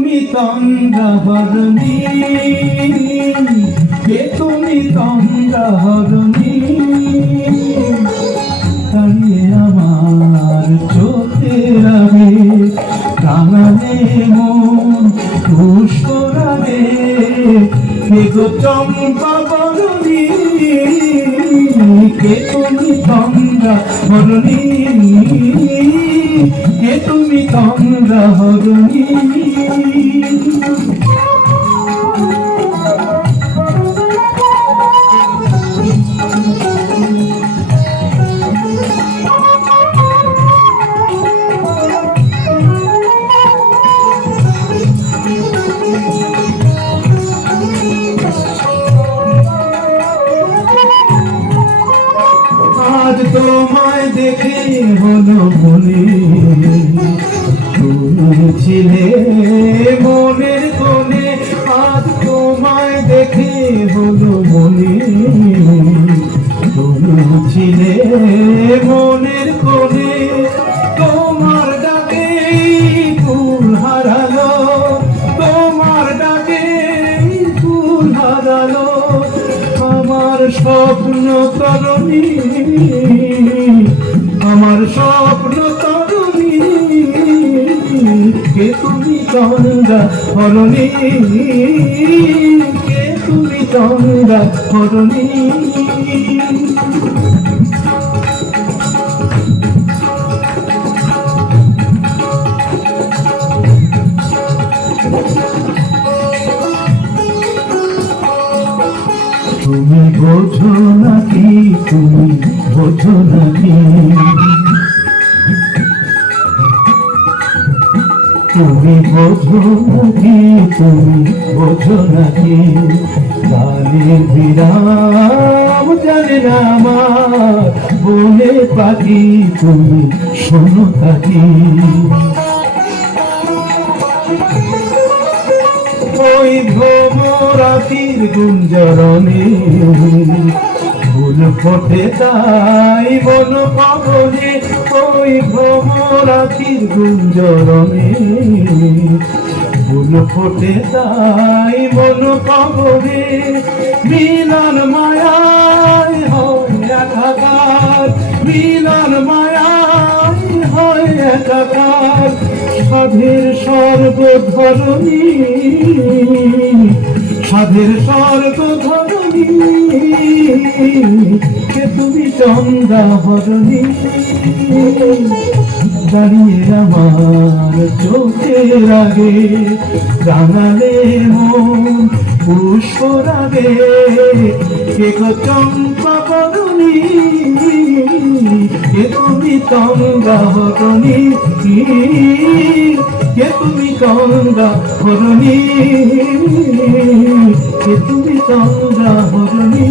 তুমি তন্দ্রাহরণী, কে তুমি তন্দ্রাহরণী, দাঁড়িয়ে আমার চোখের আগে রাঙালে মন পুষ্পরাগে, কে গো চম্পা বরণী, কে তুমি তন্দ্রাহরণী, কে তুমি তন্দ্রাহরণী। আজ তোমায় দেখে হলো মনে, তুমি ছিলে মনের কোণে, আজ তোমায় দেখে হলো মনে, তুমি ছিলে মনের কোণে, তোমার ডাকে ফুল হারালো, তোমার ডাকে ফুল হারালো আমার স্বপ্ন তরণী, আমার স্বপ্ন তরণী, কে তুমি তন্দ্রাহরণী, কে তুমি তন্দ্রাহরণী। তুমি বোঝো নাকি, তুমি বোঝো নাকি, তুমি বোঝো নাকি, তুমি বোঝো নাকি, গানের বিরাম জানে না আমার বনে পাখি, তুমি শোনো থাকি। ওই ভ্রমরাতির গুঞ্জরণে ফুল ফোটে তাই বন পাবনে, ওই ভ্রমরাতির গুঞ্জরণে ফুল ফোটে তাই বন পাবনে, মিলন মায়ায় হয় একাকার, মিলন মায়ায় হয় একাকার, সাধের সর্বধরণী, সাধের সর্বধরণী, কে তুমি তন্দ্রাহরণী, দাঁড়িয়ে আমার চোখের আগে রাঙালে মন পুষ্পরাগে, কে গো চম্পা বরণী, কে তুমি তন্দ্রাহরণী, কে তুমি তন্দ্রাহরণী, কে তুমি তন্দ্রাহরণী।